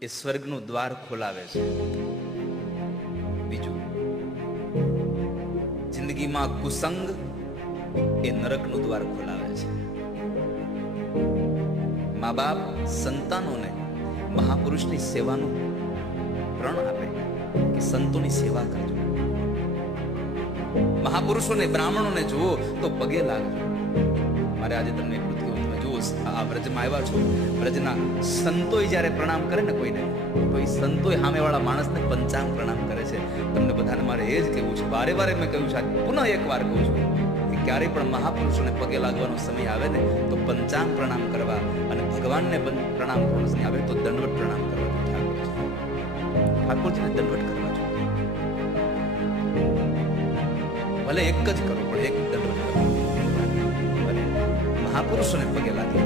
એ સ્વર્ગનું દ્વાર ખોલાવે છે. બીજું, જિંદગીમાં કુસંગ એ નરકનું દ્વાર ખોલાવે છે. મા બાપ સંતાનોને મહાપુરુષની સેવાનું પ્રણ આપે કે સંતોની સેવા કરજો. મહાપુરુષોને બ્રાહ્મણોને જુઓ તો પગે લાગજો. મારે આજે તમને એટલું જ કહેવું, તમે જુઓ આ વ્રજમાં આવ્યા છો, વ્રજના સંતોય જ્યારે પ્રણામ કરે ને કોઈને, તો એ સંતોય સામેવાળા માણસને પંચાંગ પ્રણામ કરે છે. તમને બધાને મારે એ જ કહેવું છે, વારે વારે મેં કહ્યું છે, પુનઃ એકવાર કહું છું કે ક્યારેય પણ મહાપુરુષોને પગે લાગવાનો સમય આવે ને તો પંચાંગ પ્રણામ કરવા અને ભગવાનને પ્રણામ કરવાનો સમય આવે તો દંડવત પ્રણામ કરવા. ઠાકોરજીને દંડવત કરવા જોઈએ. ભલે એક જ કરો પણ એક દંડવત કરો અને મહાપુરુષોને પગે લાગી